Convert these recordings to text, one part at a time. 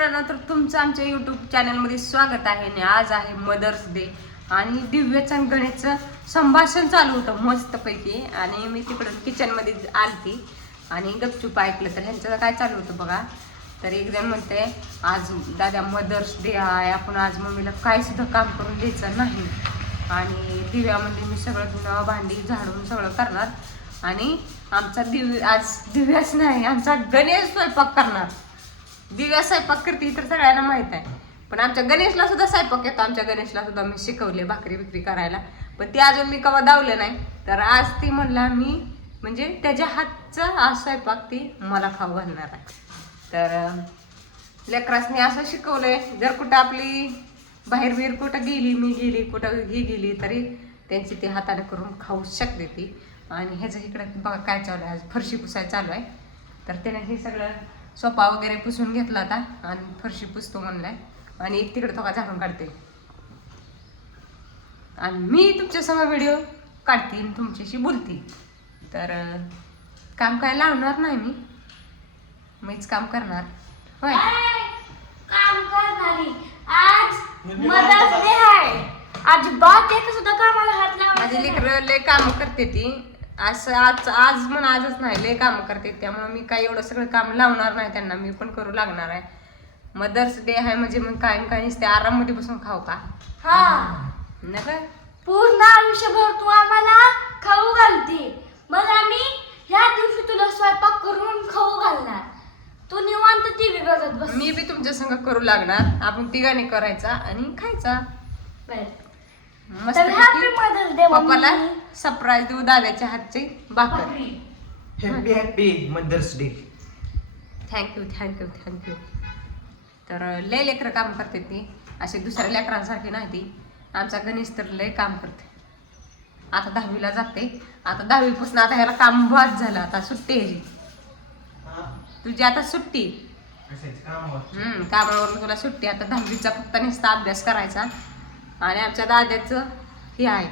मित्रांनो, तर तुमचं आमच्या यूट्यूब चॅनलमध्ये स्वागत आहे आणि आज आहे मदर्स डे आणि दिव्याचं आणि गणेशचं संभाषण चालू होतं मस्तपैकी. आणि मी तिकडून किचनमध्ये आलती आणि गपचूप ऐकलं तर ह्यांचं काय चालू होतं बघा. तर एक जण म्हणते आज दादा मदर्स डे आहे, आपण आज मम्मीला काय सुद्धा काम करून द्यायचं नाही आणि दिव्यामध्ये मी सगळं धुणं भांडी झाडून सगळं करणार आणि आमचा आज दिव्याच नाही, आमचा गणेश स्वयंपाक करणार. दिव्या स्वयंपाक करते तर सगळ्यांना माहित आहे, पण आमच्या गणेशला सुद्धा स्वयंपाक येतो. आमच्या गणेशला सुद्धा मी शिकवले भाकरी बिकरी करायला, पण ते अजून मी कवा दावलं नाही. तर आज ती म्हणला मी म्हणजे त्याच्या हातचा आज स्वयंपाक ती मला खाऊ घालणार आहे. तर लेकरासनी असं शिकवलंय, जर कुठं आपली बाहेर बिर कुठं गेली, मी गेली कुठं ही गेली तरी त्यांची ती हाताने करून खाऊ शकते ती. आणि ह्याचं इकडं बघा काय चालू आहे, आज फरशी पुसाय चालू आहे. तर त्याने हे सगळं सोफा वगैरे पुसून घेतला होता आणि फरशी पुसतो म्हणलाय आणि एक तिकडे थोडा झाडून काढते आणि मी तुमच्या समोर व्हिडिओ काढते आणि तुमच्याशी बोलते. तर काम काय लावणार नाही, मीच काम करणार. होय, काम करणारी आज मदर्स डे आहे. अजिबात एक सुद्धा कामाला हात लावायचा माझी लेकरं लय काम करते ती. असं आज म्हणून आजच नाही, लय काम करते, त्यामुळे मी काय एवढं सगळं काम लावणार नाही त्यांना, मी पण करू लागणार आहे. मदर्स डे आहे म्हणजे मग काय काय नसते, आराममध्ये बसून खाऊ का? हा, नका पूर्ण आयुष्यभर तू आम्हाला खाऊ घालते, मग आम्ही ह्या दिवशी तुला स्वयंपाक करून खाऊ घालणार. तू निवांत टीव्ही बघत बस. मी बी तुमच्या संग करू लागणार, आपण तिघांनी करायचा आणि खायचा मस्त. हॅपी मदर्स डे पप्पाला सरप्राईज देऊ दादाच्या हातची भाकरी. Happy happy mother's day. Thank you thank you thank you. तर लय लेकरं काम करते ती, असे दुसऱ्या लेकरांसारखी नाही ती. आमचा गणेश तर लय काम करते, आता 10वीला जाते. आता 10वीपासून आता ह्याला काम बाद झालं, आता सुट्टी ह्याची. तुझी आता सुट्टी, कामावरून तुला सुट्टी. आता 10वीचा फक्त नुसता अभ्यास करायचा. आणि आमच्या दाद्याचं हे आहे,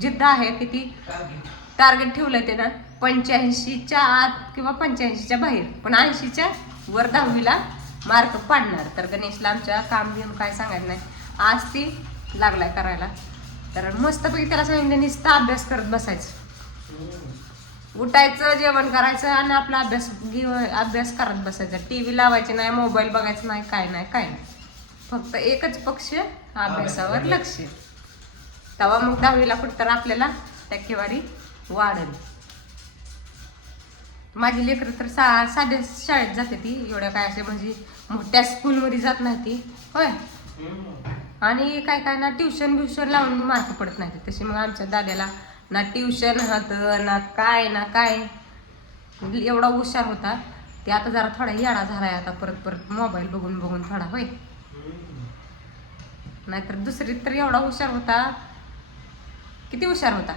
जिद्द आहे, किती टार्गेट ठेवलंय त्यानं 85च्या आत किंवा 85च्या बाहेर, पण 80च्या वर 10वीला मार्क पाडणार. तर गणेशला आमच्या काम घेऊन काय सांगायचं नाही, आज ती लागलाय करायला. तर मस्तपैकी त्याला सांगितलं नुसता अभ्यास करत बसायचं, उठायचं जेवण करायचं आणि आपला अभ्यास करत बसायचा. टीव्ही लावायची नाही, मोबाईल बघायचं नाही, काय नाही, फक्त एकच पक्ष अभ्यासावर लक्ष. तेव्हा मग 10वीला कुठं तर आपल्याला टक्केवारी वाढेल. माझी लेकरं तर साध्या शाळेत जाते ती, एवढ्या काय असे म्हणजे मोठ्या स्कूलमध्ये जात नाही ती. होय, आणि काय ना ट्युशन ब्युशन लावून मार्क पडत नाही. तशी मग आमच्या दाद्याला ना ट्युशन होतं ना काय एवढा हुशार होता ते. आता जरा थोडा येडा झालाय, आता परत मोबाईल बघून थोडा. होय, नाहीतर दुसरी तर एवढा हुशार होता, किती हुशार होता.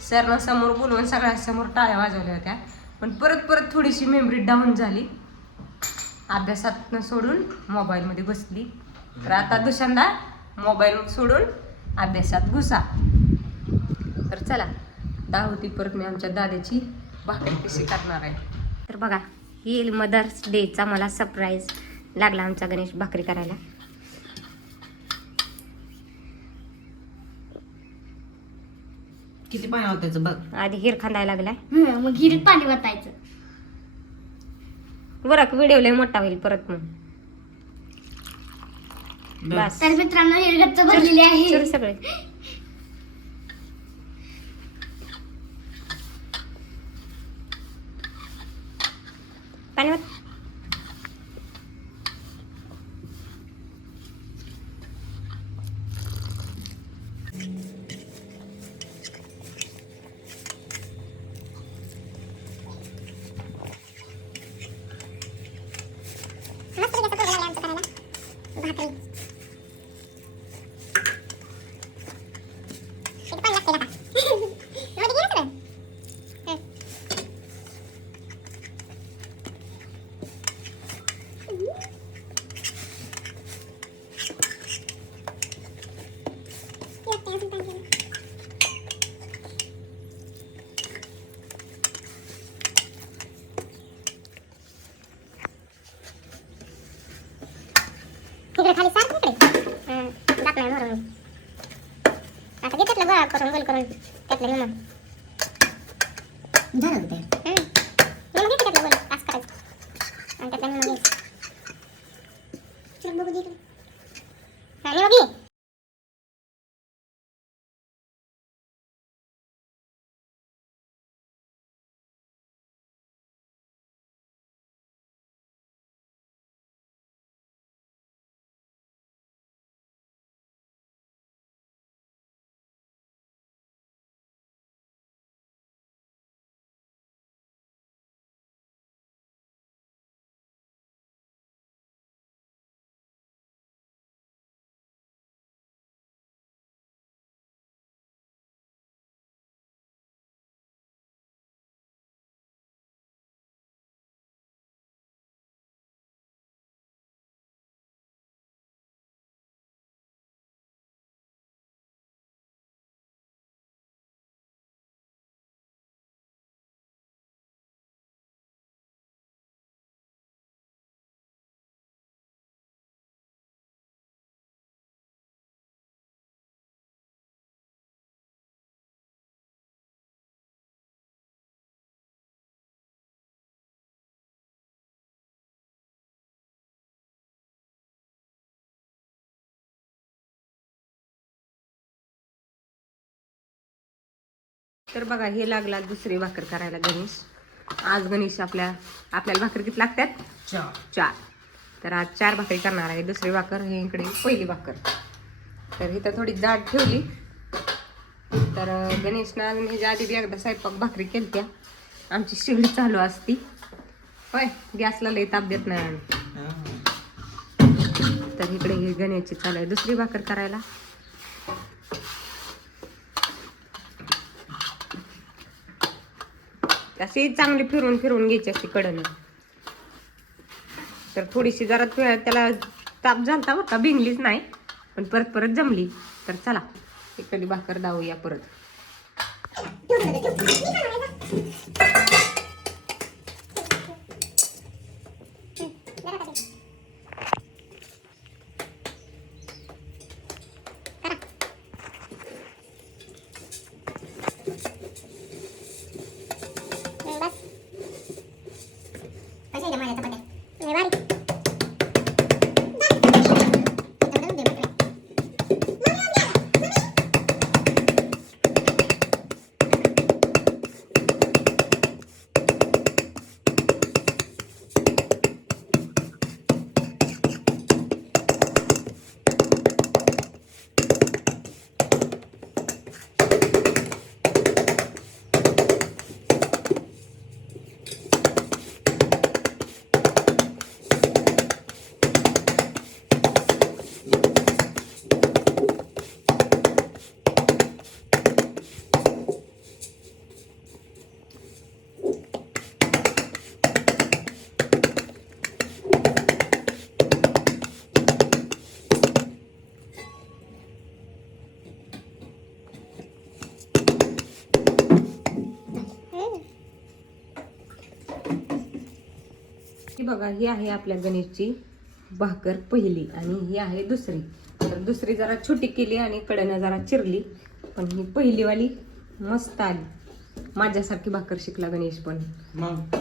सरनं समोर बोलवून सगळ्यांसमोर टाळ्या वाजवल्या होत्या, पण परत थोडीशी मेमरी डाऊन झाली, अभ्यासात सोडून मोबाईलमध्ये बसली. तर आता दुसऱ्यांदा मोबाईल सोडून अभ्यासात घुसा. तर चला दावती परत मी आमच्या दादाची भाकरी कशी करणार आहे. तर बघा, येईल मदर्स डेचा मला सरप्राईज लागला आमचा गणेश भाकरी करायला. किती पाणी होत त्याचं बघ. आधी हिर खांदायला लागलाय, मग हिरीत पाणी वतायचं. बरं व्हिडिओ लय मोठा होईल परत मग. बस तर मित्रांनो, हिरगच्च भरलेली आहे. सुरू सगळे पाणी वत. करून त्यातलं लिहून झालं होतं मग घेते त्यातलं बोल असं करायचं आणि त्यातलं लिहून घ्यायचं चल बघू दे हा लिहून घे तर बघा हे लागला दुसरी भाकर करायला गणेश. आज गणेश आपल्याला भाकर किती लागतात? 4. तर आज 4 भाकरी करणार आहे. दुसरी भाकर हे इकडे पहिली भाकर. तर इथं थोडी जाड ठेवली. तर गणेशनं अजून ह्याच्या आधी बी एकदा स्वयंपाक भाकरी केलत्या. आमची शिगडी चालू असती होय, गॅसला लई ताप देत नाही आम्ही. तर इकडे हे गणेशची चालू आहे दुसरी भाकर करायला. अशी चांगली फिरून फिरून घ्यायची असते कडनं. तर थोडीशी जरा त्याला ताप झालता बरं का, भिंगलीच नाही पण परत परत जमली. तर चला एखादी भाकर दावूया परत. बघा ही आहे आपल्या गणेशची भाकर पहिली आणि ही आहे दुसरी. तर दुसरी जरा छोटी केली आणि कडेनं जरा चिरली, पण ही पहिलीवाली मस्त आली. माझ्यासारखी भाकर शिकला गणेश पण. मग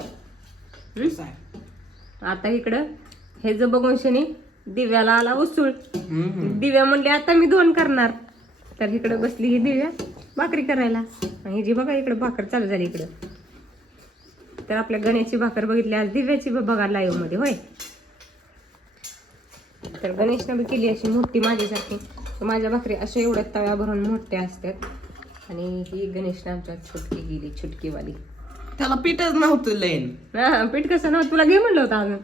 आता इकडं हे ज बघून शनी दिव्याला आला उसूळ. दिव्या म्हणले आता मी 2 करणार. तर इकडं बसली ही दिव्या भाकरी करायला आणि जी बघा इकडं भाकर चालू झाली इकडं. तर आपल्या गणेशची भाकर बघितली, आज दिव्याची बघा लाईव्ह मध्ये होय. तर गणेशनं बी केली अशी मोठी माझ्यासारखी. तर माझ्या भाकरी अशा एवढ्या तव्या भरून मोठ्या असतात आणि ही गणेशनं आमच्या छुटकी गेली, छुटकीवाली. त्याला पीठच नव्हतं लेन. हा पीठ कसं नव्हतं, तुला घे म्हणलं होतं अजून.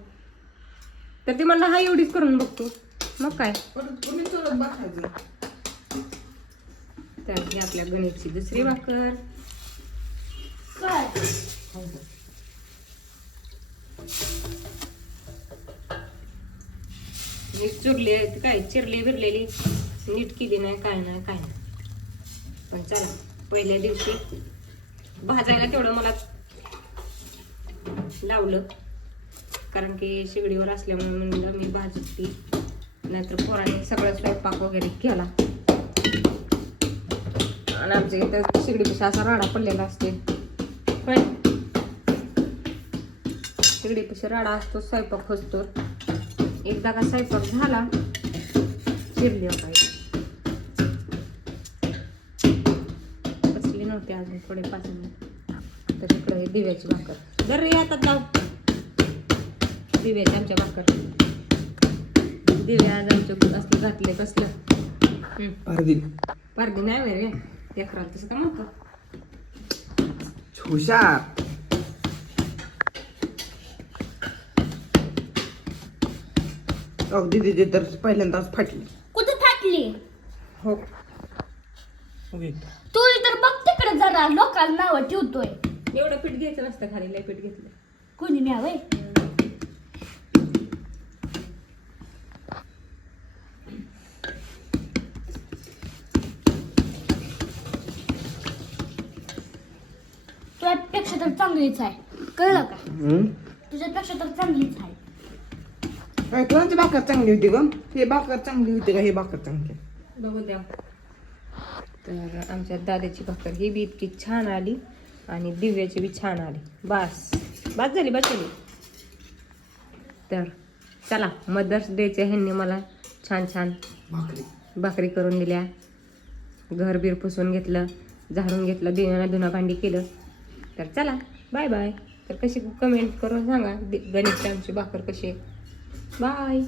तर ती म्हणलं हा एवढीच करून बघतो, मग काय. तर ही आपल्या गणेशची दुसरी भाकर. नीट चुरली काय, चिरली बिरलेली नीट केली नाही, काय नाही काय नाही. पण चला पहिल्या दिवशी भाजायला तेवढं मला लावलं, कारण की शिगडीवर असल्यामुळे म्हणलं मी भाजती, नाहीतर पोराने सगळं स्वयंपाक वगैरे केला आणि आमच्या इथं शिगडीपेक्षा असा राडा पडलेला असते पण शिगडीपेक्षा राडा असतो, स्वयंपाक होतो. एकदा का स्वयंपाक झाला चिरली काय बसली नव्हते अजून थोडे 5 मिनिट. तर इकडं हे दिव्याची भाकर दर आता जाऊ दिव्याची आमच्या भाकर. दिव्या आज आमच्या असलं घातले कसलं पारदी नाही रे लेकराला तसं का म्हणतो. हुशार. अगदी दिदी तर पहिल्यांदाच फाटली. कुठे फाटली? हो तू तर बघ तिकडे जरा लोकांना नाव ठेवतोय. एवढं पीठ घ्यायचं नसतं, खाली लय पीठ घेतलं. कोणी न्यावय? तुझ्यापेक्षा तर चांगलीच आहे, कळलं का? तुझ्यापेक्षा तर चांगलीच आहे. काय कोणाची भाकर चांगली होती ग? हे भाकर चांगली होती का हे भाकर चांगली? बघू द्या. तर आमच्या दादाची भाकर ही बी इतकी छान आली आणि दिव्याची बी छान आली. बस झाली. तर चला, मदर्स डेच्या ह्यांनी मला छान छान भाकरी करून दिल्या. घर बीर पुसून घेतलं, झाडून घेतलं, दिव्यानं धुणं भांडी केलं. तर चला बाय बाय. तर कशी कमेंट करून सांगा गणेशची आमची भाकर कशी आहे. बाय.